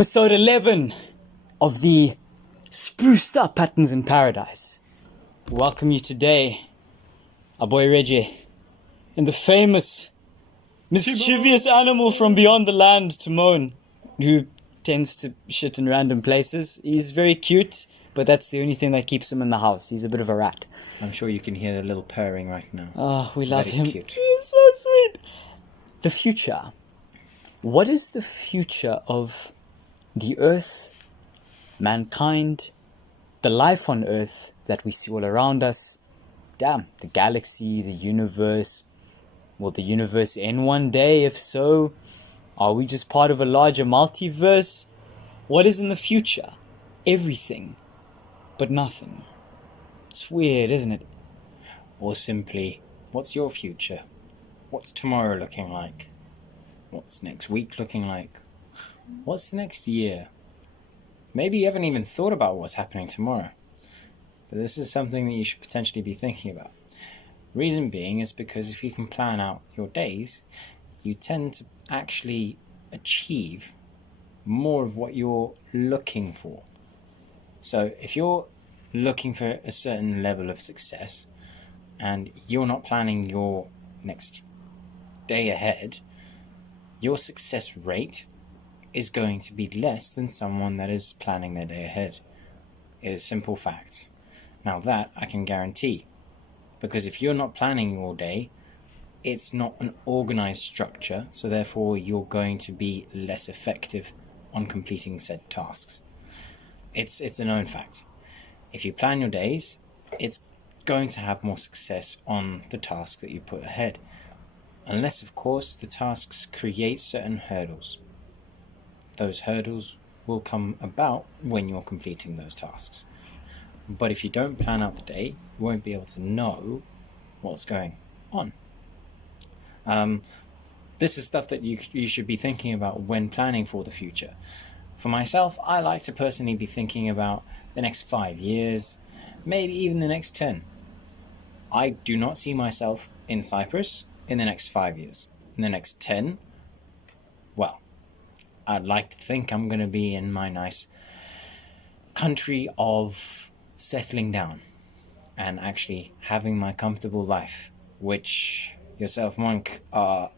Episode 11 of the spruced up Patterns in Paradise. Welcome you today, our boy Reggie, and the famous mischievous animal from beyond the land, Timon, who tends to shit in random places. He's very cute, but that's the only thing that keeps him in the house. He's a bit of a rat. I'm sure you can hear the little purring right now. Oh, we love Very him. cute. He's so sweet. The future. What is the future of the earth, mankind, the life on earth that we see all around us? Damn, the galaxy, the universe. Will the universe end one day? If so, are we just part of a larger multiverse? What is in the future? Everything, but nothing. It's weird, isn't it? Or simply, what's your future? What's tomorrow looking like? What's next week looking like? What's the next year? Maybe you haven't even thought about what's happening tomorrow. But this is something that you should potentially be thinking about. Reason being is because if you can plan out your days, you tend to actually achieve more of what you're looking for. So if you're looking for a certain level of success and you're not planning your next day ahead, your success rate is going to be less than someone that is planning their day ahead. It is simple facts. Now that I can guarantee, because if you're not planning your day, it's not an organized structure, so therefore you're going to be less effective on completing said tasks. It's a known fact. If you plan your days, it's going to have more success on the task that you put ahead. Unless, of course, the tasks create certain hurdles. Those hurdles will come about when you're completing those tasks. But if you don't plan out the day, you won't be able to know what's going on. This is stuff that you should be thinking about when planning for the future. For myself, I like to personally be thinking about the next 5 years, maybe even the next 10. I do not see myself in Cyprus in the next 5 years. In the next 10, well, I'd like to think I'm going to be in my nice country of settling down and actually having my comfortable life, which yourself, Monk, are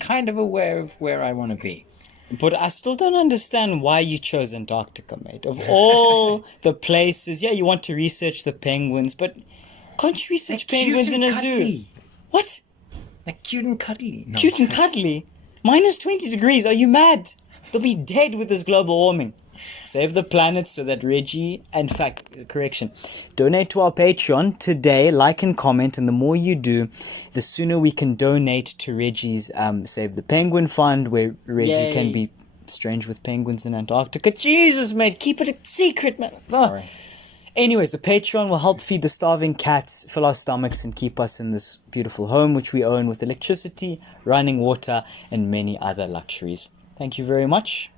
kind of aware of where I want to be. But I still don't understand why you chose Antarctica, mate. Of all the places, yeah, you want to research the penguins, but can't you research penguins in a zoo? What? They're cute and cuddly. No. Cute and cuddly? Minus 20 degrees, are you mad? They'll be dead with this global warming. Save the planet so that Reggie, in fact, correction, donate to our Patreon today, like and comment, and the more you do, the sooner we can donate to Reggie's Save the Penguin Fund, where Reggie can be strange with penguins in Antarctica. Jesus, mate, keep it a secret, man. Sorry. Anyways, the Patreon will help feed the starving cats, fill our stomachs, and keep us in this beautiful home, which we own with electricity, running water, and many other luxuries. Thank you very much.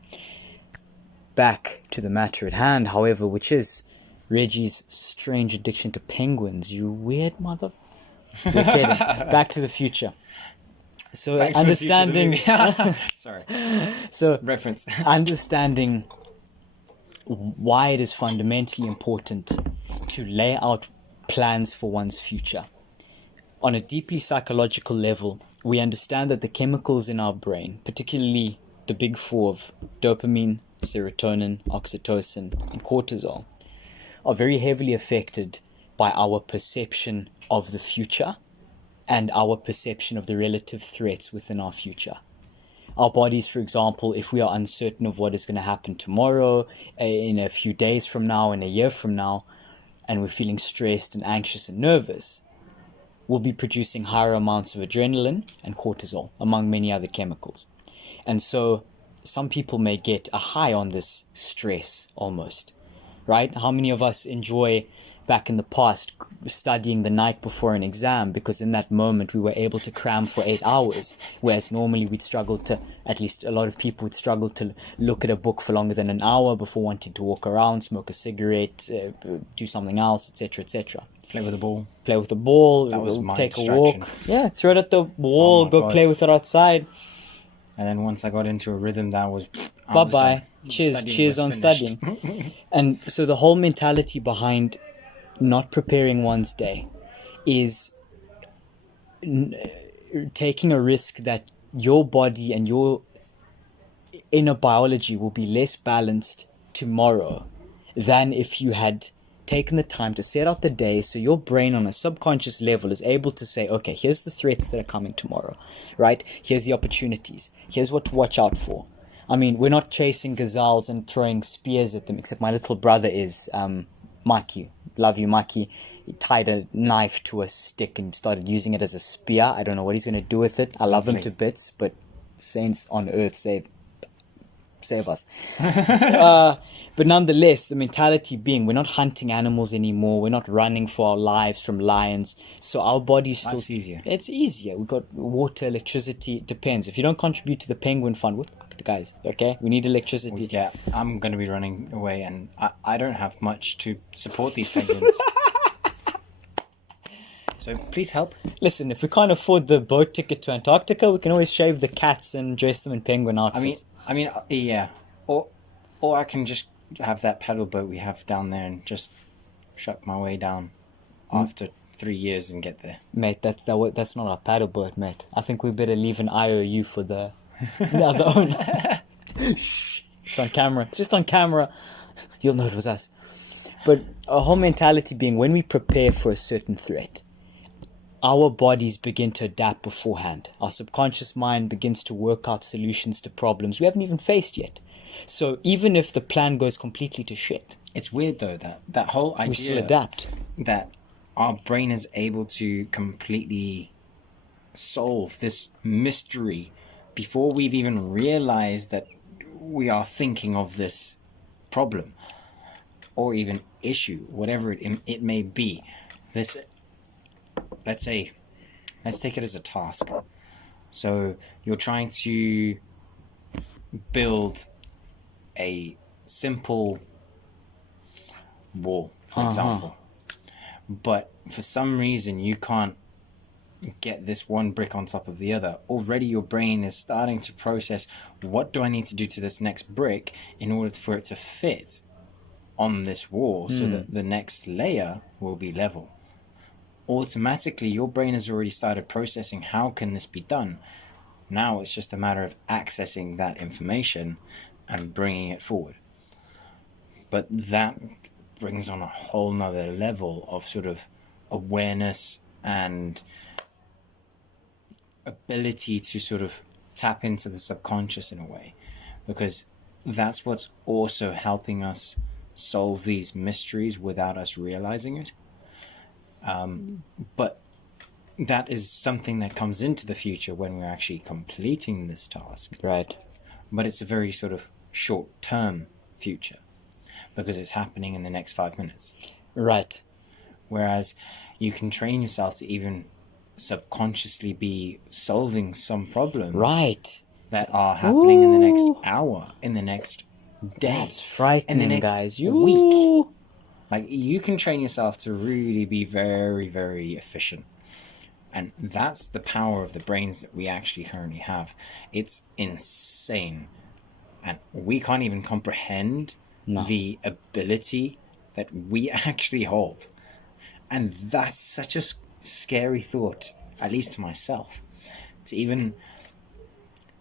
Back to the matter at hand, however, which is Reggie's strange addiction to penguins. You weird mother... We're kidding. Back to the future. So understanding... Sorry. So reference. Understanding why it is fundamentally important to lay out plans for one's future. On a deeply psychological level, we understand that the chemicals in our brain, particularly the big four of dopamine, serotonin, oxytocin, and cortisol, are very heavily affected by our perception of the future and our perception of the relative threats within our future. Our bodies, for example, if we are uncertain of what is going to happen tomorrow, in a few days from now, in a year from now, and we're feeling stressed and anxious and nervous, we'll be producing higher amounts of adrenaline and cortisol, among many other chemicals. And so some people may get a high on this stress almost, right? How many of us enjoy back in the past studying the night before an exam, because in that moment we were able to cram for 8 hours, whereas normally we'd struggle to, at least a lot of people would struggle to look at a book for longer than an hour before wanting to walk around, smoke a cigarette, do something else, etc., etc. Play with the ball. Play with the ball, That was my take distraction. a walk. Yeah, throw it at the wall, go play with it outside. And then once I got into a rhythm, that was... Bye-bye. cheers on studying. And so the whole mentality behind not preparing one's day is taking a risk that your body and your inner biology will be less balanced tomorrow than if you had taken the time to set out the day, so your brain on a subconscious level is able to say, okay, here's the threats that are coming tomorrow, right? Here's the opportunities. Here's what to watch out for. I mean, we're not chasing gazelles and throwing spears at them, except my little brother is, Mikey. Love you, Mikey. He tied a knife to a stick and started using it as a spear. I don't know what he's going to do with it. I love him to bits, but saints on earth, save us. But nonetheless, the mentality being we're not hunting animals anymore. We're not running for our lives from lions. So our body's still... Life's easier. It's easier. We've got water, electricity. It depends. If you don't contribute to the penguin fund, what the guys, okay? We need electricity. Yeah, I'm going to be running away, and I don't have much to support these penguins. So please help. Listen, if we can't afford the boat ticket to Antarctica, we can always shave the cats and dress them in penguin outfits. I mean, yeah. Or I can just have that pedal boat we have down there and just shuck my way down after 3 years and get there. Mate, that's not our paddle boat, mate. I think we better leave an IOU for the other owner. Shh. It's on camera. It's just on camera. You'll know it was us. But our whole mentality being when we prepare for a certain threat, our bodies begin to adapt beforehand. Our subconscious mind begins to work out solutions to problems we haven't even faced yet. So even if the plan goes completely to shit, it's weird though that whole idea we still adapt. That our brain is able to completely solve this mystery before we've even realized that we are thinking of this problem or even issue, whatever it may be. This, let's take it as a task. So you're trying to build a simple wall, for example, but for some reason you can't get this one brick on top of the other. Already your brain is starting to process, what do I need to do to this next brick in order for it to fit on this wall so that the next layer will be level. Automatically your brain has already started processing, how can this be done? Now it's just a matter of accessing that information and bringing it forward. But that brings on a whole nother level of sort of awareness and ability to sort of tap into the subconscious in a way, because that's what's also helping us solve these mysteries without us realizing it. But that is something that comes into the future when we're actually completing this task. Right. But it's a very sort of short-term future because it's happening in the next 5 minutes. Right. Whereas you can train yourself to even subconsciously be solving some problems that are happening in the next hour, in the next day. That's frightening, in the next guys. week. Like, you can train yourself to really be very, very efficient. And that's the power of the brains that we actually currently have. It's insane. And we can't even comprehend the ability that we actually hold. And that's such a scary thought, at least to myself, to even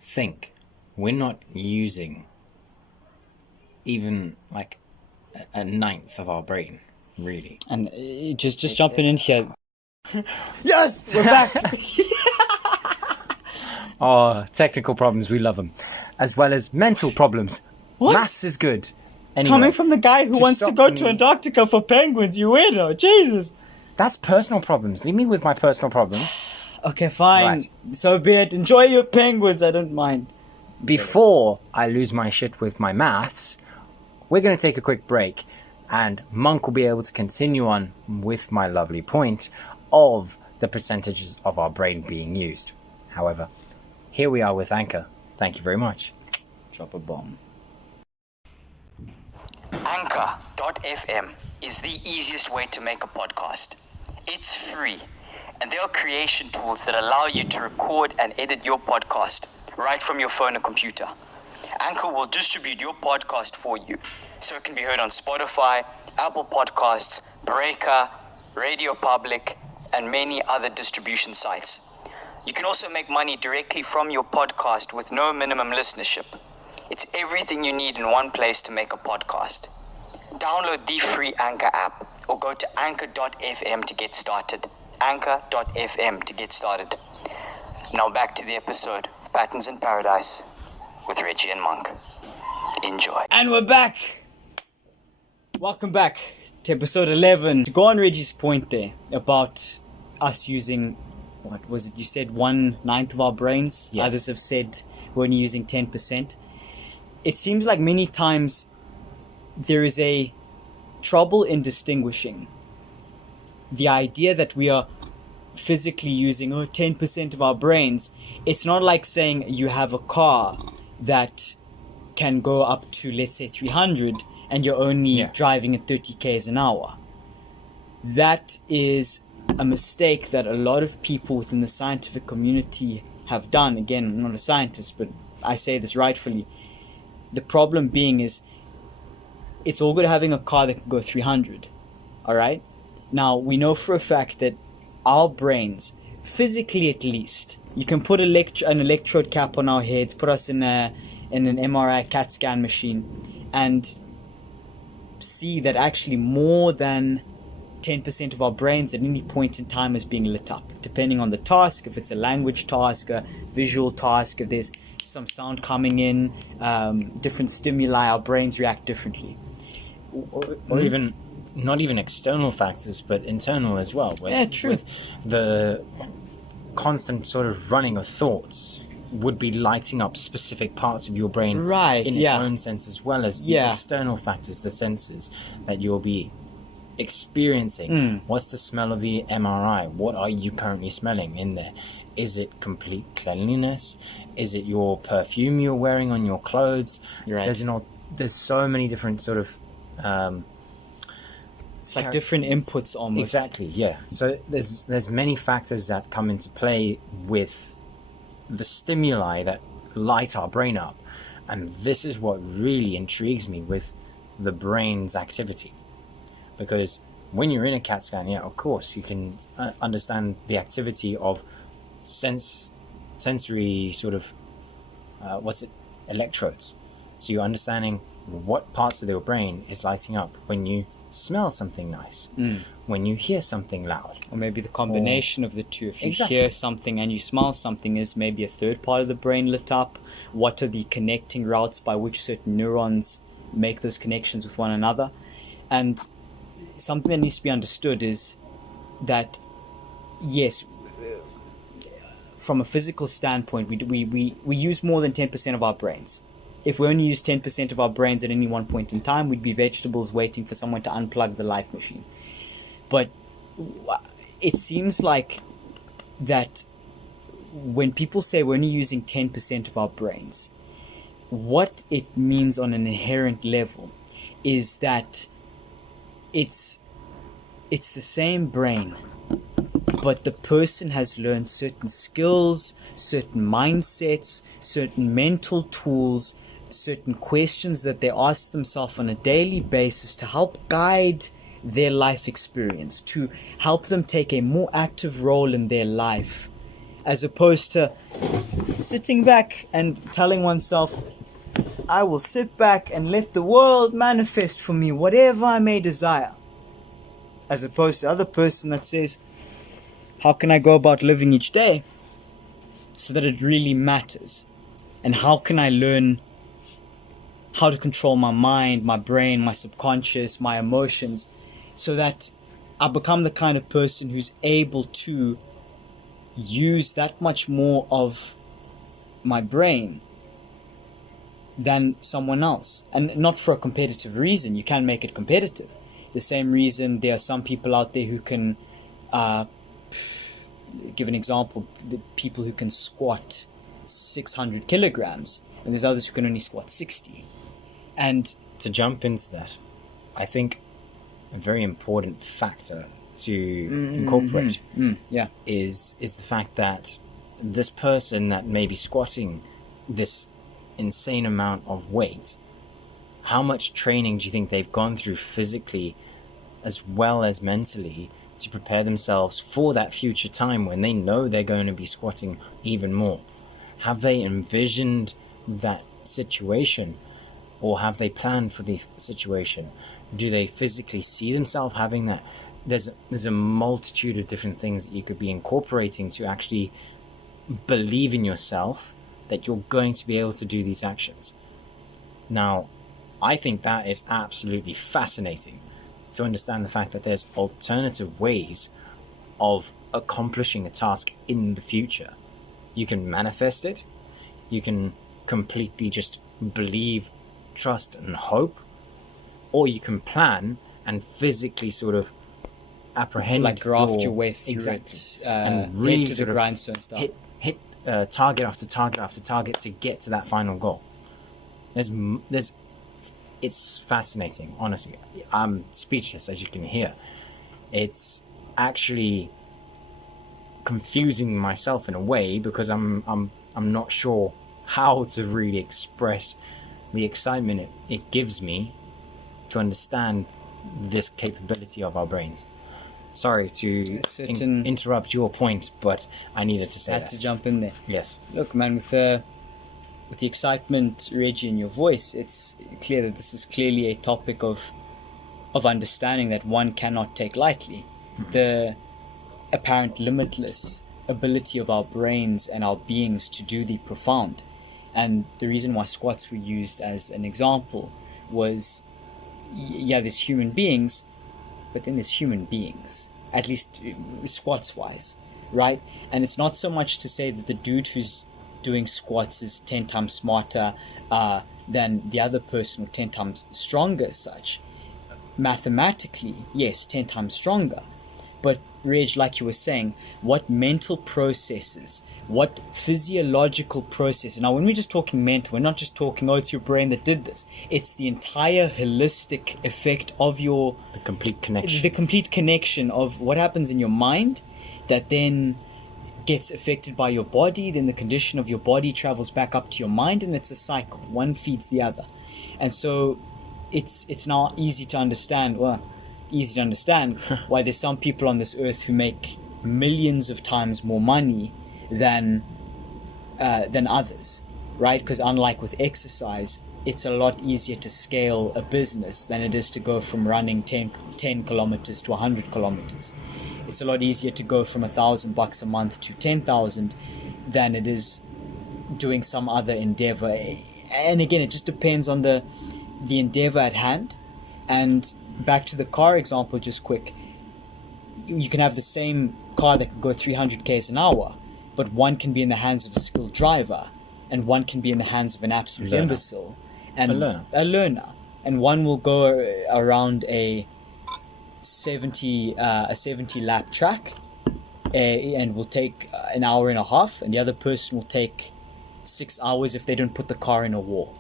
think we're not using even like a ninth of our brain, really. And just jumping in here. Yes, we're back. Oh, technical problems, we love them, as well as mental problems. What? Maths is good. Anyway, coming from the guy who wants to go to Antarctica for penguins, you weirdo. Jesus. That's personal problems. Leave me with my personal problems. Okay, fine. Right. So be it. Enjoy your penguins. I don't mind. Before I lose my shit with my maths, we're going to take a quick break, and Monk will be able to continue on with my lovely point of the percentages of our brain being used. However, here we are with Anchor. Thank you very much. Drop a bomb. Anchor.fm is the easiest way to make a podcast. It's free, and there are creation tools that allow you to record and edit your podcast right from your phone or computer. Anchor will distribute your podcast for you, so it can be heard on Spotify, Apple Podcasts, Breaker, Radio Public, and many other distribution sites. You can also make money directly from your podcast with no minimum listenership. It's everything you need in one place to make a podcast. Download the free Anchor app or go to anchor.fm to get started. Anchor.fm to get started. Now back to the episode of Patterns in Paradise with Reggie and Monk. Enjoy. And we're back. Welcome back to episode 11. To go on Reggie's point there about us using, what was it? You said 1/9 of our brains. Yes. Others have said we're only using 10%. It seems like many times there is a trouble in distinguishing the idea that we are physically using 10% of our brains. It's not like saying you have a car that can go up to, let's say, 300 and you're only driving at 30 k's an hour. That is a mistake that a lot of people within the scientific community have done. Again, I'm not a scientist, but I say this rightfully. The problem being is it's all good having a car that can go 300, all right? Now, we know for a fact that our brains, physically at least, you can put an electrode cap on our heads, put us in an MRI CAT scan machine, and see that actually more than 10% of our brains at any point in time is being lit up, depending on the task. If it's a language task, a visual task, if there's some sound coming in, different stimuli, our brains react differently. Or even not even external factors, but internal as well. True. With the constant sort of running of thoughts would be lighting up specific parts of your brain in its own sense, as well as the external factors, the senses that you'll be experiencing. What's the smell of the MRI? What are you currently smelling in there? Is it complete cleanliness? Is it your perfume you're wearing on your clothes? You're right. There's so many different sort of it's like different inputs almost. Exactly, yeah. So there's many factors that come into play with the stimuli that light our brain up, and this is what really intrigues me with the brain's activity, because when you're in a CAT scan, of course you can understand the activity of sensory sort of electrodes. So you're understanding what parts of your brain is lighting up when you smell something nice, when you hear something loud, or maybe the combination of the two. If you hear something and you smell something, is maybe a third part of the brain lit up? What are the connecting routes by which certain neurons make those connections with one another? And something that needs to be understood is that, yes, from a physical standpoint, we use more than 10% of our brains. If we only use 10% of our brains at any one point in time, we'd be vegetables waiting for someone to unplug the life machine. But it seems like that when people say we're only using 10% of our brains, what it means on an inherent level is that it's the same brain, but the person has learned certain skills, certain mindsets, certain mental tools, certain questions that they ask themselves on a daily basis to help guide their life experience, to help them take a more active role in their life, as opposed to sitting back and telling oneself, I will sit back and let the world manifest for me whatever I may desire, as opposed to the other person that says, how can I go about living each day so that it really matters? And how can I learn how to control my mind, my brain, my subconscious, my emotions, so that I become the kind of person who's able to use that much more of my brain than someone else. And not for a competitive reason. You can make it competitive. The same reason there are some people out there who can, give an example, the people who can squat 600 kilograms, and there's others who can only squat 60. And to jump into that, I think a very important factor to incorporate is the fact that this person that may be squatting this insane amount of weight, how much training do you think they've gone through physically as well as mentally to prepare themselves for that future time when they know they're going to be squatting even more? Have they envisioned that situation, or have they planned for the situation? Do they physically see themselves having that? There's a multitude of different things that you could be incorporating to actually believe in yourself that you're going to be able to do these actions. Now, I think that is absolutely fascinating to understand the fact that there's alternative ways of accomplishing a task in the future. You can manifest it, you can completely just believe, trust and hope, or you can plan and physically sort of apprehend, like graft your way through exactly, it, and really head to the sort of grindstone stuff. hit target after target after target to get to that final goal. It's fascinating, honestly. I'm speechless, as you can hear. It's actually confusing myself in a way, because I'm not sure how to really express the excitement it gives me to understand this capability of our brains. Sorry to interrupt your point, but I needed to say Had that. to jump in there. Yes. Look, man, with the excitement, Reggie, in your voice, it's clear that this is clearly a topic of understanding that one cannot take lightly. Mm-hmm. The apparent limitless ability of our brains and our beings to do the profound. And the reason why squats were used as an example was, yeah, there's human beings, but then there's human beings, at least squats wise, right? And it's not so much to say that the dude who's doing squats is 10 times smarter than the other person, or 10 times stronger as such. Mathematically, yes, 10 times stronger. But Reg, like you were saying, what mental processes, what physiological process. Now, when we're just talking mental, we're not just talking, oh, it's your brain that did this. It's the entire holistic effect of the complete connection of what happens in your mind that then gets affected by your body. Then the condition of your body travels back up to your mind, and it's a cycle. One feeds the other. And so it's now easy to understand why there's some people on this earth who make millions of times more money than others, right? Because unlike with exercise, it's a lot easier to scale a business than it is to go from running 10 kilometers to 100 kilometers. It's a lot easier to go from $1,000 a month to 10,000 than it is doing some other endeavor. And again, it just depends on the endeavor at hand. And back to the car example, just quick, you can have the same car that could go 300 k's an hour, but one can be in the hands of a skilled driver, and one can be in the hands of an absolute imbecile, and a learner, and one will go around a 70 lap track and will take an hour and a half, and the other person will take 6 hours if they don't put the car in a wall.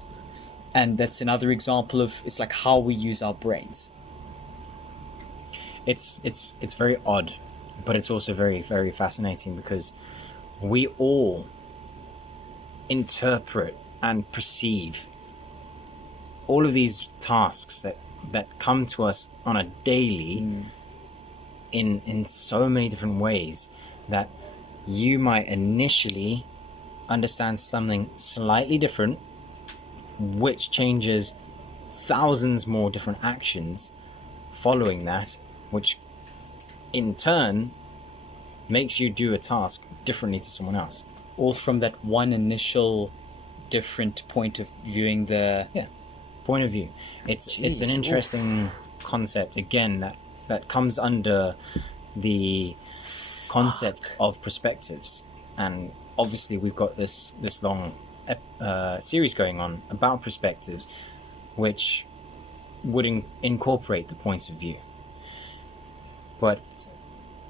And that's another example of, it's like how we use our brains. It's very odd, but it's also very, very fascinating, because we all interpret and perceive all of these tasks that come to us on a daily in so many different ways that you might initially understand something slightly different, which changes thousands more different actions following that, which in turn makes you do a task differently to someone else. All from that one initial different point of viewing the... Yeah, point of view. It's an interesting concept, again, that comes under the concept of perspectives. And obviously we've got this long series going on about perspectives, which would incorporate the points of view. But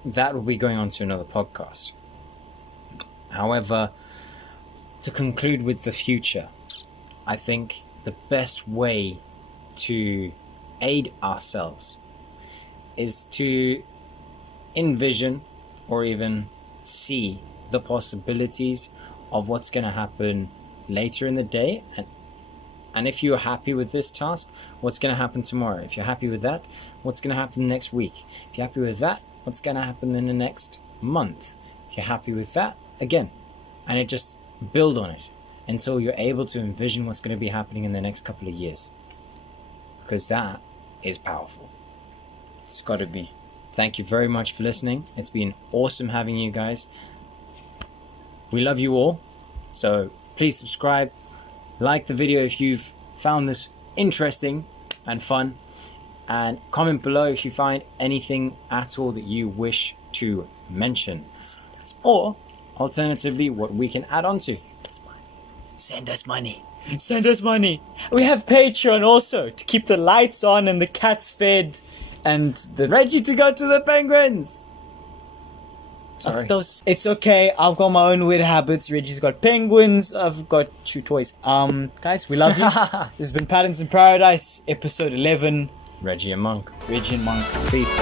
that will be going on to another podcast. However, to conclude with the future, I think the best way to aid ourselves is to envision or even see the possibilities of what's going to happen later in the day, and if you're happy with this task, what's going to happen tomorrow? If you're happy with that, what's going to happen next week? If you're happy with that, what's going to happen in the next month? If you're happy with that, again, and it just build on it until you're able to envision what's going to be happening in the next couple of years, because that is powerful. It's got to be. Thank you very much for listening. It's been awesome having you guys. We love you all, so please subscribe, like the video if you've found this interesting and fun, and comment below if you find anything at all that you wish to mention, or alternatively what we can add on to. Send us money. Send us money. We have Patreon also to keep the lights on and the cats fed and the Reggie to go to the penguins. Sorry. It's okay. I've got my own weird habits. Reggie's got penguins. I've got 2 toys. Guys, we love you. This has been Patterns in Paradise, episode 11. Reggie and Monk. Reggie and Monk. Peace.